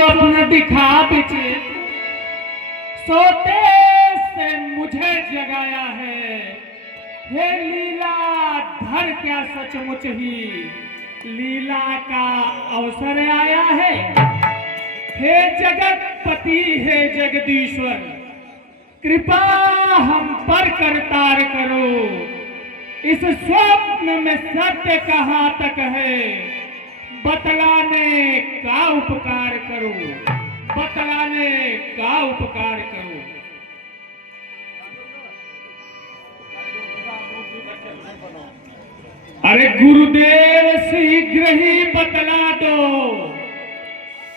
स्वप्न दिखा विचित्र, सोते से मुझे जगाया है। हे लीला धर, क्या सचमुच ही लीला का अवसर आया है। हे जगतपति, हे जगदीश्वर, कृपा हम पर करतार करो। इस स्वप्न में सत्य कहाँ तक है, बतलाने का उपकार करो, बतलाने का उपकार करो। अरे गुरुदेव, शीघ्र ही बतला दो,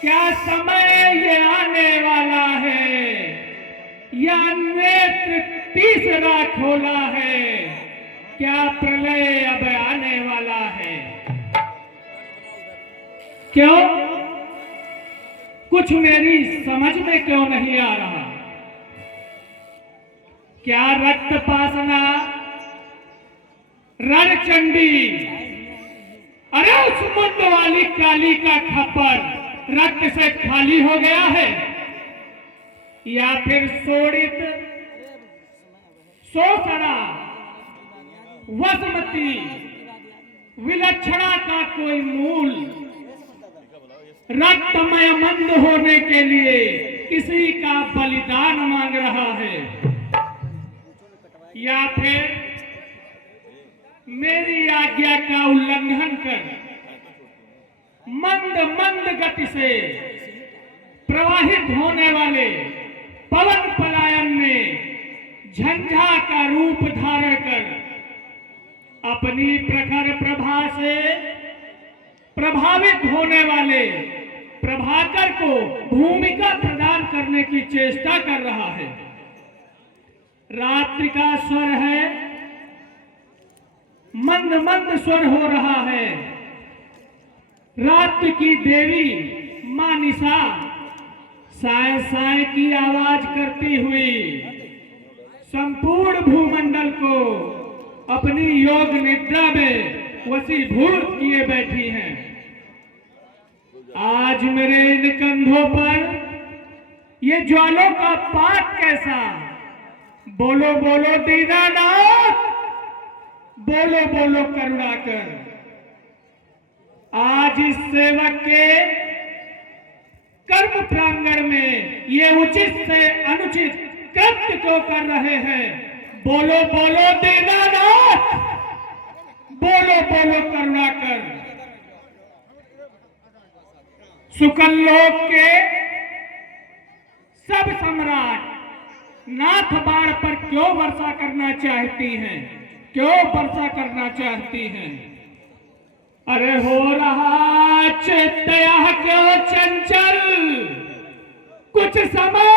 क्या समय ये आने वाला है, या नेत्र तीसरा खोला है, क्या प्रलय अब आने वाला है। क्यों, कुछ मेरी समझ में क्यों नहीं आ रहा। क्या रक्त पासना, रणचंडी, अरे उस मुंड वाली काली का खप्पर रक्त से खाली हो गया है, या फिर शोणित, शोषणा, वसमती, विलक्षणा का कोई मूल रक्तमय मंद होने के लिए किसी का बलिदान मांग रहा है, या फिर मेरी आज्ञा का उल्लंघन कर मंद मंद गति से प्रवाहित होने वाले पवन पलायन में झंझा का रूप धारण कर अपनी प्रखर प्रभा से प्रभावित होने वाले प्रभाकर को भूमिका प्रदान करने की चेष्टा कर रहा है। रात्रि का स्वर है, मंद मंद स्वर हो रहा है। रात्रि की देवी मां निशा साय साय की आवाज करती हुई संपूर्ण भूमंडल को अपनी योग निद्रा में वशीभूत किए बैठी हैं। आज मेरे इन कंधों पर ये ज्वालों का पात कैसा, बोलो बोलो दीनानाथ, बोलो बोलो करुणाकर। आज इस सेवक के कर्म प्रांगण में ये उचित से अनुचित कृत्य क्यों कर रहे हैं, बोलो बोलो दीनानाथ, बोलो बोलो करुणाकर। सुकललोक के सब सम्राट नाथ बाण पर क्यों वर्षा करना चाहती हैं, क्यों वर्षा करना चाहती हैं। अरे हो रहा चित्तया क्यों चंचल, कुछ समझ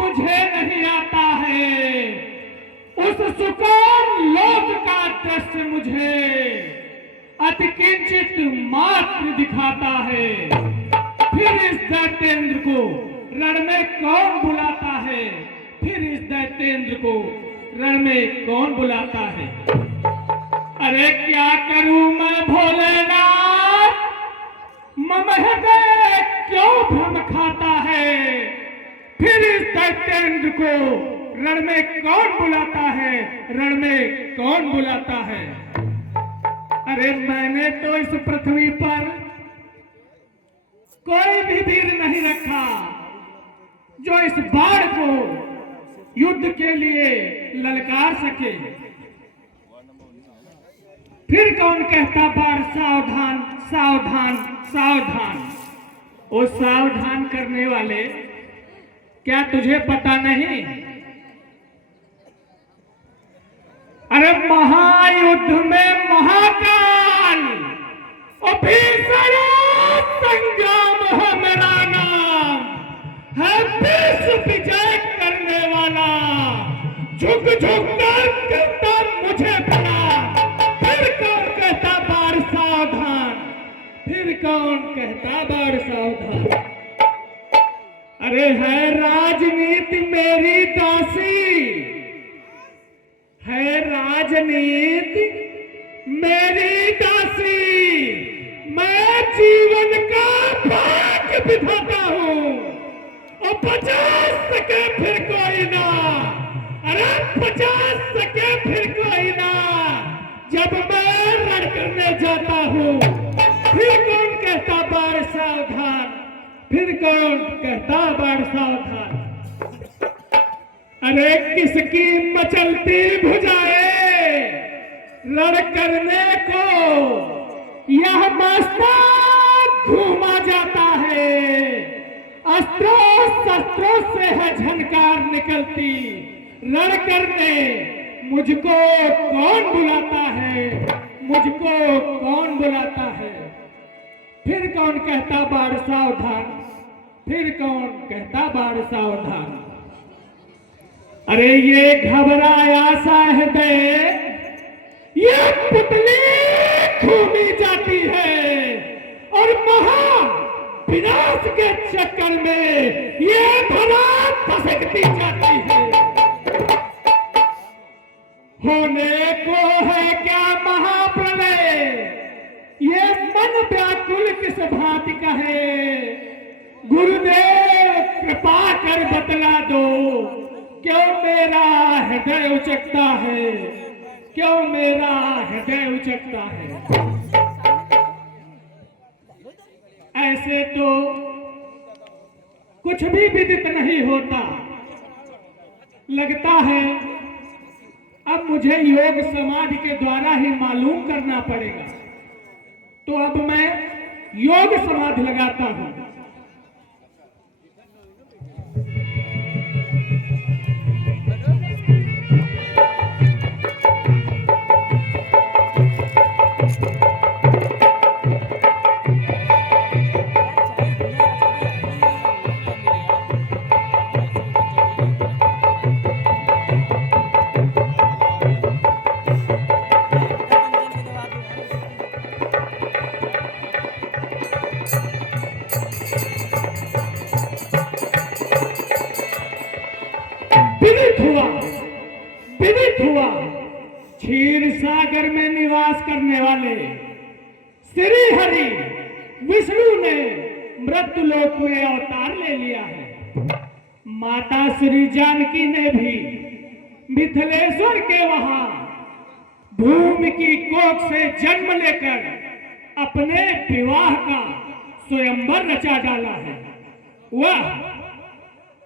मुझे नहीं आता है। उस सुकल लोक का दृश्य मुझे अति किंचित मात्र दिखाता है। फिर इस दैत्येंद्र को रण में कौन बुलाता है, फिर इस दैत्येंद्र को रण में कौन बुलाता है। अरे क्या करूं मैं भोलेनाथ, मम हृदय क्यों भ्रम खाता है। फिर इस दैत्येंद्र को रण में कौन बुलाता है, रण में कौन बुलाता है। अरे मैंने तो इस पृथ्वी पर कोई भी वीर नहीं रखा जो इस बाण को युद्ध के लिए ललकार सके। फिर कौन कहता बाण सावधान सावधान सावधान। वो सावधान करने वाले, क्या तुझे पता नहीं, अरे महायुद्ध में महाकाल और भीषण संग्राम है मेरा नाम है। विश्व विजय करने वाला, झुक झुक कर करता मुझे प्रणाम। फिर कौन कहता बार सावधान, फिर कौन कहता बार सावधान। अरे है राजनीति मेरी दासी, है राजनीति मेरी दासी। मैं जीवन का भाग भाग्य विधाता हूँ और 50 सके फिर कोई ना। अरे 50 सके फिर कोई ना। जब मैं रण करने जाता हूँ फिर कौन कहता बाढ़ सावधान, फिर कौन कहता बाढ़ सावधान। अरे किसकी मचलती भुजाएं रण करने को यह मस्तक घूमा जाता है। अस्त्रों शस्त्रों से है झनकार निकलती, रण करने मुझको कौन बुलाता है, मुझको कौन बुलाता है। फिर कौन कहता बाढ़ सावधान, फिर कौन कहता बाढ़ सावधान। अरे ये घबराया सा हृदय ये पुतली घूमी जाती है और महा विनाश के चक्कर में ये भला खसकती जाती है। होने को है क्या महाप्रलय, ये मन व्याकुल किस भांति कहे। गुरुदेव कृपा कर बतला दो, क्यों मेरा हृदय उचकता है, क्यों मेरा हृदय उचकता है। ऐसे तो कुछ भी विदित नहीं होता, लगता है अब मुझे योग समाधि के द्वारा ही मालूम करना पड़ेगा। तो अब मैं योग समाधि लगाता हूं। विदित हुआ क्षीर सागर में निवास करने वाले श्री हरि विष्णु ने मृत्युलोक में अवतार ले लिया है। माता श्री जानकी ने भी मिथिलेश्वर के वहां भूमि की कोख से जन्म लेकर अपने विवाह का स्वयंवर रचा डाला है। वह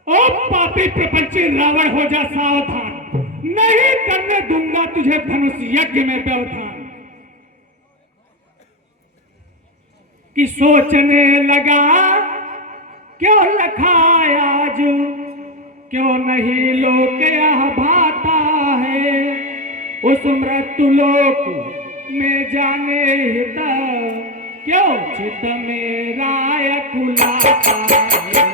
ओ पापी प्रपंची रावण हो जा सावधान, नहीं करने दूंगा तुझे धनुष यज्ञ में व्यवधान। कि सोचने लगा क्यों लखाया जो, क्यों नहीं लोक यह भाता है। उस मृत्यु लोक में जाने हिता, क्यों चित मेरा कुलाता है।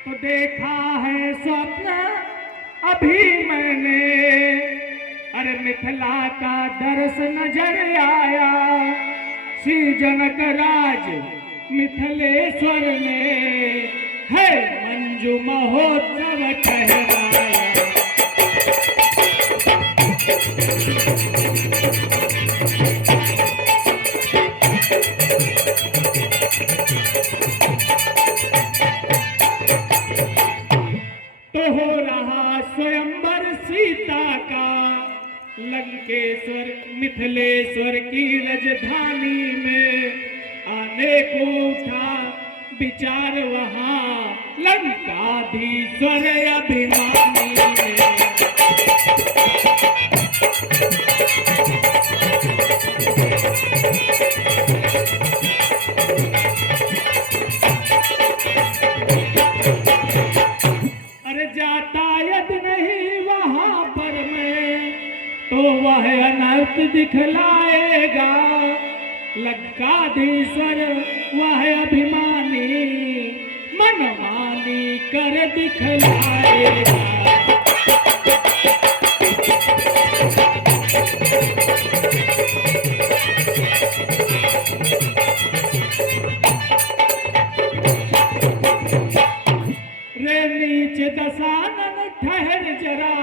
तो देखा है स्वप्न अभी मैंने, अरे मिथिला का दर्श नजर आया। श्री जनक राज मिथिलेश्वर ने है मंजू महोत्सव ठहराया। तो हो रहा स्वयंवर सीता का लंकेश्वर मिथिलेश्वर की राजधानी में। आने को उठा विचार वहां लंकाधीश्वर अभिमानी में। अरे जाता यदि नहीं वहां पर मैं, तो वह अनर्थ दिखलाएगा। लंकाधीश्वर वह अभिमानी मनमानी कर दिखलाएगा। रे नीच दसानन ठहर जरा,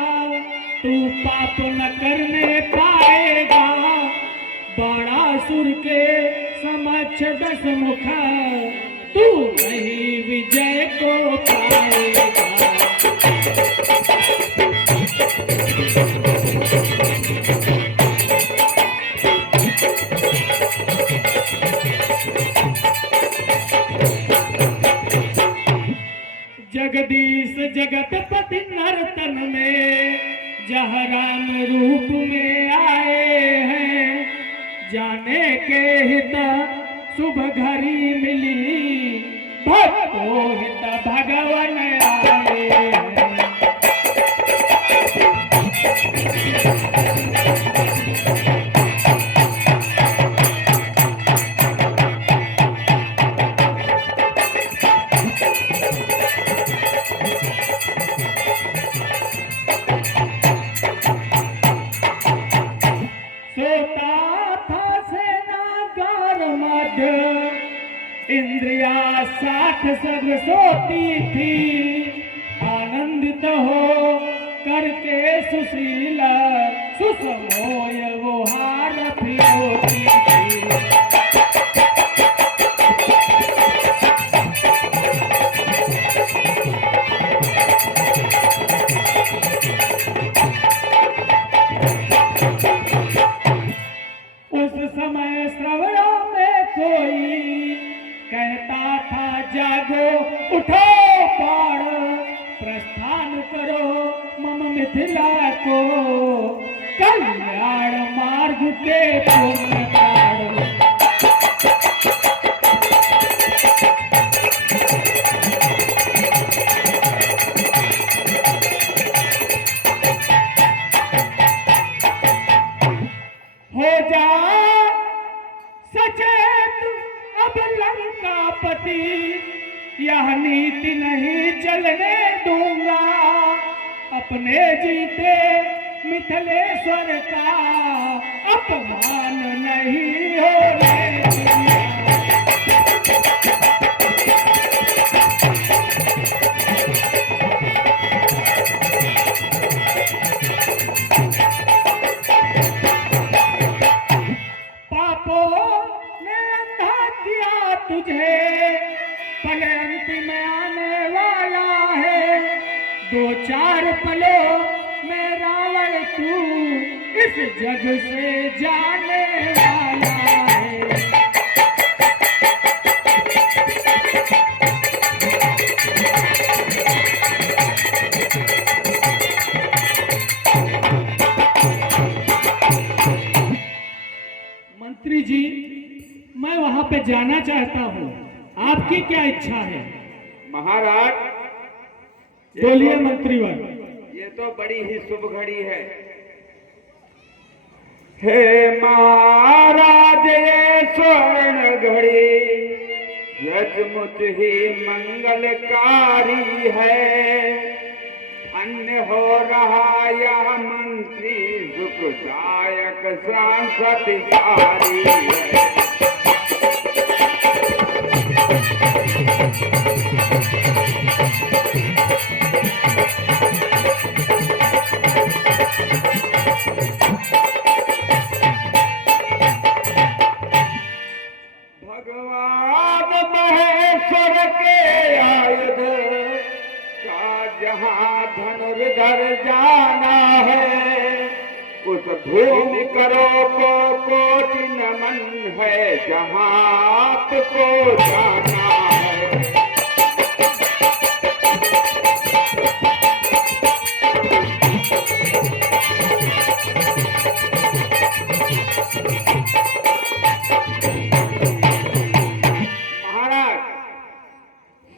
तू पाप न करने पाएगा। बाणासुर के समक्ष दस मुख, तू नहीं विजय को पाएगा। जगदीश जगतपति नर्तन में, जहाँ राम रूप में आए हैं। जाने के हित शुभ घड़ी मिली, भक्तो हित भगवन आए हैं। इंद्रिया साथ सब सोती थी, आनंदित हो करके सुशीला, सुसमोय वो हार भी होती थी। उस समय श्रवणा में कोई कहता था, जागो उठो बाण, प्रस्थान करो मम मिथिला को, कल्याण मार्ग के पुण्य ताड़। हो जा सचेत अब लंकापति, यह नीति नहीं चलने दूंगा। अपने जीते मिथिलेश्वर का अपमान नहीं होने दूंगा। तुझे पल अंतिम आने वाला है, दो चार पलों में रावण तू इस जग से जाने वाला है। मंत्री जी, मैं वहां पे जाना चाहता हूँ, आपकी क्या इच्छा है? महाराज, बोलिए मंत्रीवर। ये तो बड़ी ही शुभ घड़ी है। हे महाराज, ये स्वर्ण घड़ी सचमुच ही मंगलकारी है। धन्य हो रहा यह मंत्री, सुखदायक सांसदकारी है। भगवान महेश्वर के आयुध का जहाँ धनुर्धर जाना है, उस भूमि करो को कोटि नमन है, जहाँ आपको जाना है।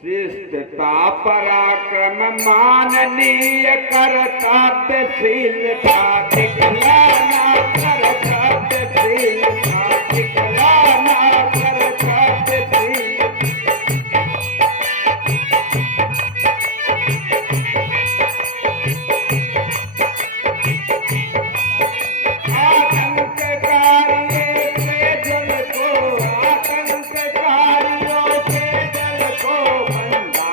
शिष्टता पराक्रम माननीय कर्तव्यशीलता दिखलाना, कर्तव्यशीलता दिखलाना, कर्तव्यशीलता। आतंककारियों के जल को बंदा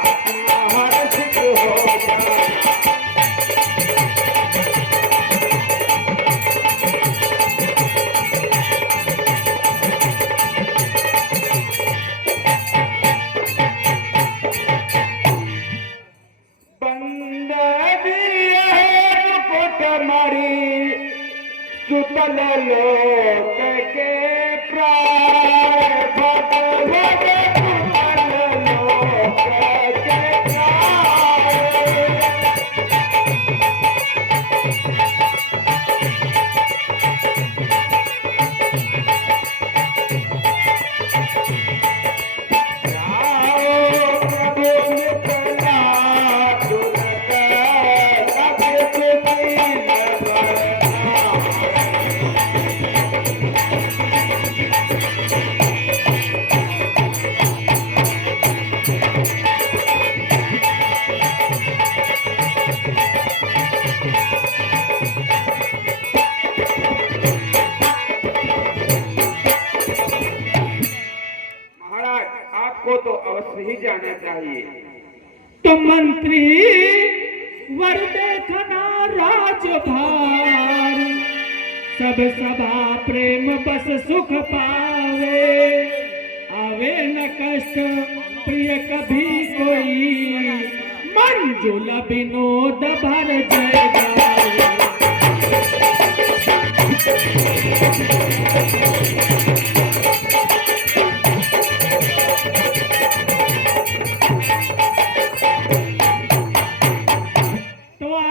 हर्षित हो जाए। सुतल लोक के प्राण भगवत सुतल लोक के आपको तो अवश्य ही जाना चाहिए। तो मंत्री वर देखना राजभार, सब सभा प्रेम बस सुख पावे, आवे न कष्ट प्रिय कभी कोई, मंजुल विनोद भर जय गावे।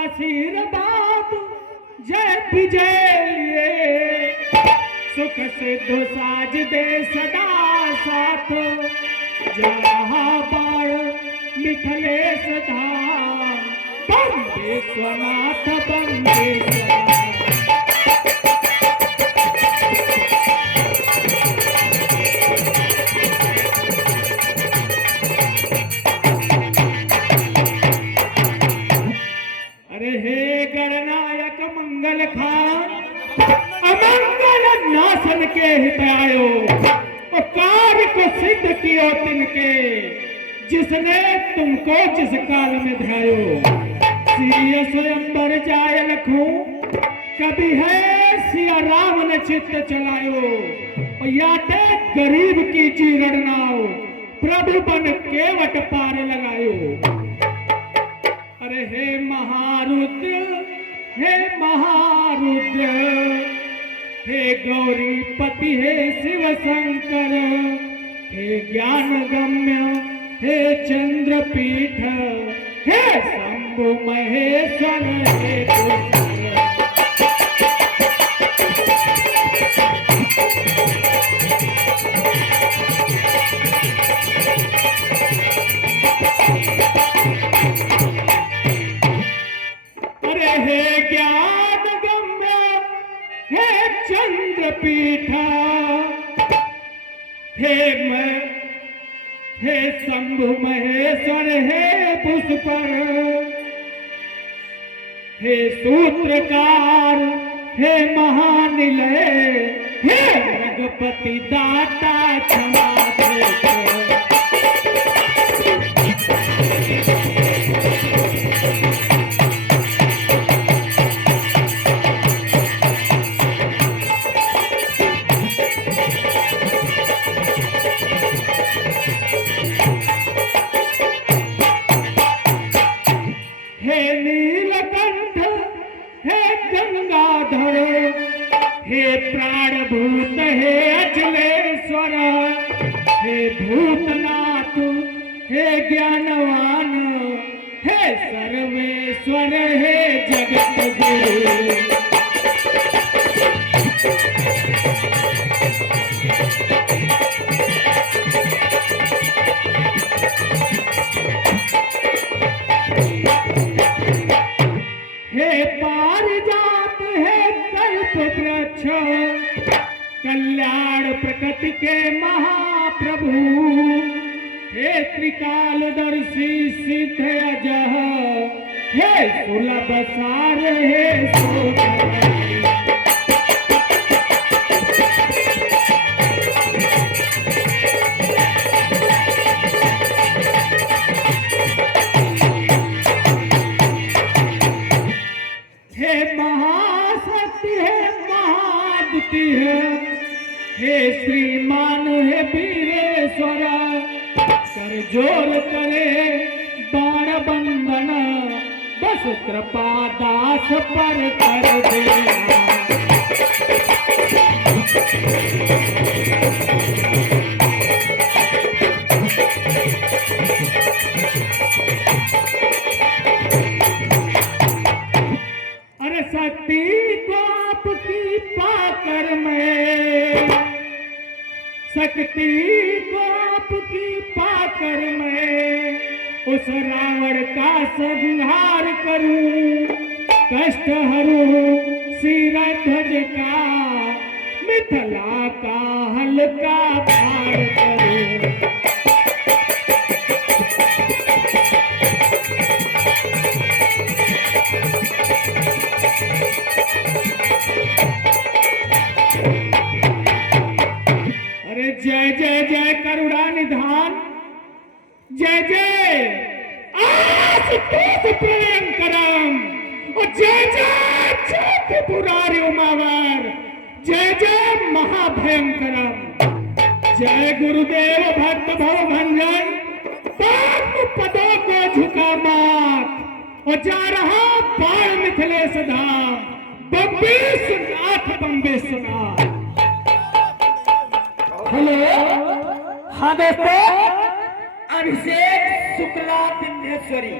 आशीर्वाद जय विजय लिए, सुख सिद्ध साज दे सदा साथ, जहाँ बाण मिथिलेश धाम, बंदे स्वनाथ बंदे स्वनाथ। हे गणनायक मंगल खान, अमंगल नाशन के हितायो, और कार्य को सिद्ध कियो तिनके, जिसने तुमको जिस काल में ध्यायो। सिया स्वयंवर जाय लखूं, कभी है सिया राम ने चित्त चलायो, और याते गरीब की चीरण नाव, प्रभु बन केवट पार लगायो। अरे हे महारुद्र, हे महारुद्र, हे गौरीपति, हे शिव शंकर, हे ज्ञान गम्य, हे चंद्रपीठ, हे शंभु महेश्वर, हे पुष्कर। हे ज्ञान गम्य, हे चंद्रपीठ, हे शंभु महेश्वर, हे पुष्कर, हे सूत्रकार, हे महानिलय, हे रघुपति दाता क्षमा देते। हे नीलकंठ, हे गंगाधर, हे प्राणभूत, हे अचलेश्वर, हे भूतनाथ, हे ज्ञानवान, हे सर्वेश्वर, हे जगत गुरु। हे पारिजात, हे कल्प वृक्ष, कल्याण प्रकृति के महाप्रभु, हे त्रिकालदर्शी सिद्ध अजह, हे सुलभ सार, हे सोदर। कीर्ति है, हे श्रीमान हे वीरेश्वर, कर जोर करे बाण बंदन, बस कृपा दास पर कर दे। अरे शक्ति को आपकी पाकर मैं, शक्ति को आपकी पाकर मैं उस रावण का संहार करूं, कष्ट हरूं सिर ध्वज का, मिथिला का हल्का भार करूं। अरे जय जय जय करुणा निधान, जय जय आशुतोष प्रियंकरम, और जय जय ज्योति पुरारी उमावर, जय जय महाभयंकरम। जय गुरुदेव भक्त भव भंजन, पद्म पदों को झुका मात, और जा रहा बाण मिथिलेश धाम, बम्बेश्वरनाथ बम्बेश्वरनाथ। हेलो, हाँ दोस्तों, अभिषेक शुक्ला विंध्येश्वरी